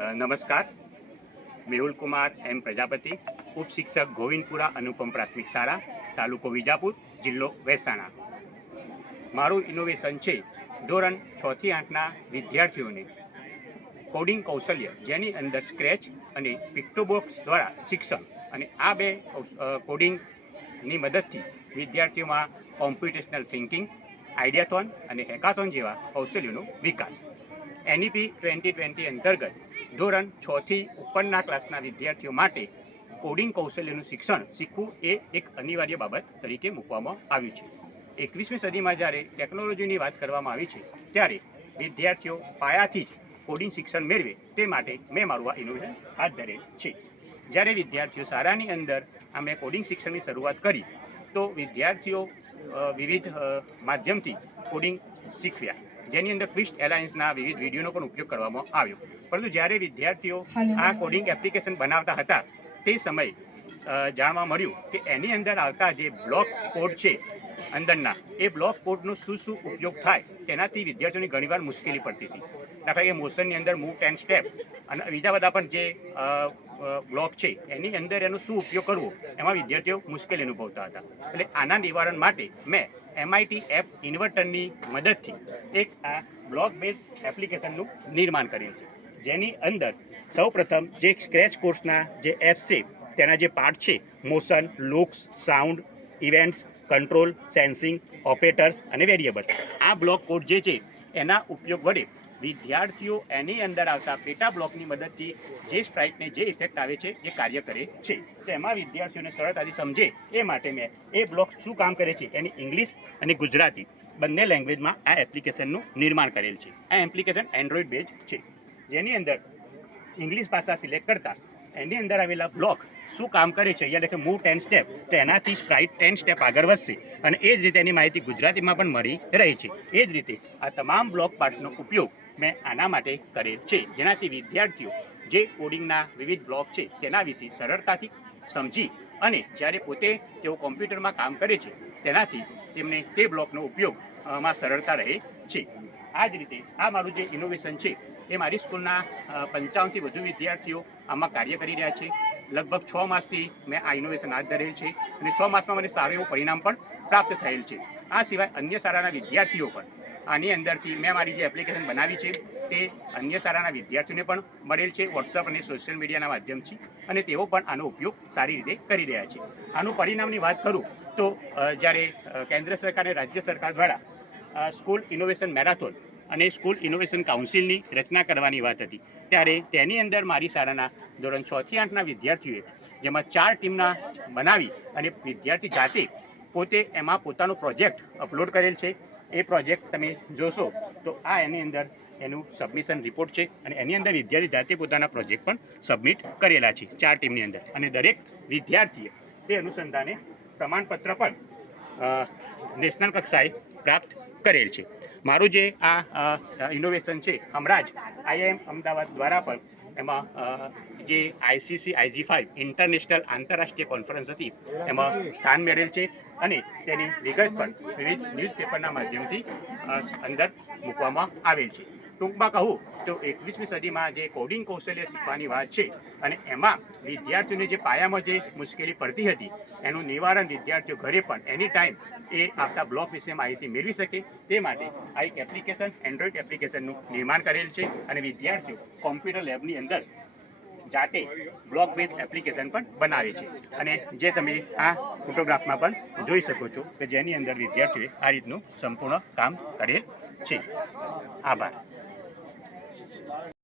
નમસ્કાર. મેહુલ કુમાર, એમ પ્રજાપતિ, ઉપશિક્ષક ગોવિંદપુરા અનુપમ પ્રાથમિક શાળા, તાલુકો વિજાપુર, જિલ્લો મહેસાણા. મારું ઇનોવેશન છે ધોરણ છથી આઠના વિદ્યાર્થીઓને કોડિંગ કૌશલ્ય જેની અંદર સ્ક્રેચ અને પિક્ટોબોક્સ દ્વારા શિક્ષણ અને આ બે કોડિંગની મદદથી વિદ્યાર્થીઓમાં કોમ્પ્યુટેશનલ થિંકિંગ આઈડિયાથોન અને હેકાથોન જેવા કૌશલ્યોનો વિકાસ. એનઈપી ટ્વેન્ટી ટ્વેન્ટી અંતર્ગત ધોરણ છ થી ઉપરના ક્લાસના વિદ્યાર્થીઓ માટે કોડિંગ કૌશલ્યનું શિક્ષણ શીખવું એ એક અનિવાર્ય બાબત તરીકે મૂકવામાં આવ્યું છે. એકવીસમી સદીમાં જ્યારે ટેકનોલોજીની વાત કરવામાં આવી છે, ત્યારે વિદ્યાર્થીઓ પાયાથી જ કોડિંગ શિક્ષણ મેળવે તે માટે મેં મારું આ ઇનોવેશન હાથ ધરેલ છે. જ્યારે વિદ્યાર્થીઓ શાળાની અંદર અમે કોડિંગ શિક્ષણની શરૂઆત કરી, તો વિદ્યાર્થીઓ વિવિધ માધ્યમથી કોડિંગ શીખવ્યા જેની અંદર ક્વિસ્ટ એલાયન્સના વિવિધ વિડીયોનો પણ ઉપયોગ કરવામાં આવ્યો. પરંતુ જ્યારે વિદ્યાર્થીઓ આ કોડિંગ એપ્લિકેશન બનાવતા હતા તે સમયે જાણવા મળ્યું કે એની અંદર આવતા જે બ્લોક કોડ છે અંદરના એ બ્લોક કોડનો શું શું ઉપયોગ થાય તેનાથી વિદ્યાર્થીઓની ઘણીવાર મુશ્કેલી પડતી હતી. દાખલા કે મોશનની અંદર મૂવ ટેન સ્ટેપ અને બીજા બધા પણ જે બ્લોક છે એની અંદર એનો શું ઉપયોગ કરવો એમાં વિદ્યાર્થીઓ મુશ્કેલી અનુભવતા હતા. એટલે આના નિવારણ માટે મેં એમઆઈટી એપ ઇન્વર્ટરની મદદથી એક આ બ્લોક બેઝ એપ્લિકેશનનું નિર્માણ કર્યું છે. જેની અંદર સૌપ્રથમ જે સ્ક્રેચ કોર્સના જે એપ્સ છે, તેના જે પાર્ટ છે motion looks sound events control sensing operators અને વેરિયેબલ્સ આ બ્લોક કોડ જે છે, એના ઉપયોગ વડે વિદ્યાર્થીઓ એની અંદર આવતા પેટા બ્લોકની મદદથી જે સ્પ્રાઇટને જે ઇફેક્ટ આવે છે એ કાર્ય કરે છે. તો એમાં વિદ્યાર્થીઓને સરળતાથી સમજે એ માટે મેં એ બ્લોક શું કામ કરે છે એની ઇંગ્લિશ અને ગુજરાતી બંને લેંગ્વેજમાં આ એપ્લિકેશનનું નિર્માણ કરેલ છે. આ એપ્લિકેશન એન્ડ્રોઈડ બેઝ છે. જેની અંદર ઇંગ્લિશ ભાષા સિલેક્ટ કરતા એની અંદર આવેલા બ્લોક શું કામ કરે છે? એટલે કે મૂવ ટેન સ્ટેપ તો એનાથી સ્પ્રાઇટ ટેન સ્ટેપ આગળ વધશે. અને એ જ રીતે એની માહિતી ગુજરાતીમાં પણ મળી રહી છે. એ જ રીતે આ તમામ બ્લોક પાર્ટનો ઉપયોગ મેં આના માટે કરેલ છે. જેનાથી વિદ્યાર્થીઓ જે કોડિંગના વિવિધ બ્લોક છે, તેના વિશે સરળતાથી સમજી અને જ્યારે પોતે તેઓ કોમ્પ્યુટરમાં કામ કરે છે, તેનાથી તેમને તે બ્લોકનો ઉપયોગમાં સરળતા રહે છે. આ જ રીતે આ મારું જે ઇનોવેશન છે એ મારી સ્કૂલના પંચાવનથી વધુ વિદ્યાર્થીઓ આમાં કાર્ય કરી રહ્યા છે. લગભગ છ માસથી મેં આ ઇનોવેશન હાથ ધરેલ છે અને છ માસમાં મને સારું એવું પરિણામ પણ પ્રાપ્ત થયેલ છે. આ સિવાય અન્ય શાળાના વિદ્યાર્થીઓ પણ. આની અંદરથી મેં મારી જે એપ્લિકેશન બનાવી છે તે અન્ય શાળાના વિદ્યાર્થીઓને પણ મળેલ છે વોટ્સઅપ અને સોશિયલ મીડિયાના માધ્યમથી અને તેઓ પણ આનો ઉપયોગ સારી રીતે કરી રહ્યા છે. આનું પરિણામની વાત કરું તો જ્યારે કેન્દ્ર સરકાર અને રાજ્ય સરકાર દ્વારા સ્કૂલ ઇનોવેશન મેરાથોન અને સ્કૂલ ઇનોવેશન કાઉન્સિલની રચના કરવાની વાત હતી. ત્યારે તેની અંદર મારી શાળાના ધોરણ છથી આઠના વિદ્યાર્થીઓએ જેમાં ચાર ટીમના બનાવી અને વિદ્યાર્થી જાતે પોતે એમાં પોતાનો પ્રોજેક્ટ અપલોડ કરેલ છે. એ પ્રોજેક્ટ તમે જોશો તો આ એની અંદર એનું સબમિશન રિપોર્ટ છે અને એની અંદર વિદ્યાર્થી જાતે પોતાના પ્રોજેક્ટ પણ સબમિટ કરેલા છે ચાર ટીમની અંદર. અને દરેક વિદ્યાર્થીએ તે અનુસંધાને પ્રમાણપત્ર પણ નેશનલ કક્ષાએ પ્રાપ્ત કરેલ છે. મારું જે આ ઇનોવેશન છે, હમણાં જ આઈઆઈએમ અમદાવાદ દ્વારા પણ એમાં જે આઈસીસી, આઈજી ફાઇવ ઇન્ટરનેશનલ આંતરરાષ્ટ્રીય કોન્ફરન્સ હતી, એમાં સ્થાન મેળવેલ છે અને તેની વિગત પણ વિવિધ ન્યૂઝપેપરના માધ્યમથી અંદર મૂકવામાં આવેલ છે. ટૂંકમાં કહું તો એકવીસમી સદીમાં જે કોડિંગ કૌશલ્ય શીખવાની વાત છે અને એમાં વિદ્યાર્થીઓને જે પાયામાં જે મુશ્કેલી પડતી હતી, એનું નિવારણ વિદ્યાર્થીઓ ઘરે પણ એની ટાઈમ એ આપતા બ્લોક વિશે માહિતી મેળવી શકે. તે માટે આ એક એપ્લિકેશન એન્ડ્રોઈડ એપ્લિકેશનનું નિર્માણ કરેલ છે અને વિદ્યાર્થીઓ કોમ્પ્યુટર લેબની અંદર જાતે બ્લોક બેઝ એપ્લિકેશન પણ બનાવે છે. અને જે તમે આ ફોટોગ્રાફમાં પણ જોઈ શકો છો કે જેની અંદર વિદ્યાર્થીઓએ આ રીતનું સંપૂર્ણ કામ કરેલ છે. આભાર.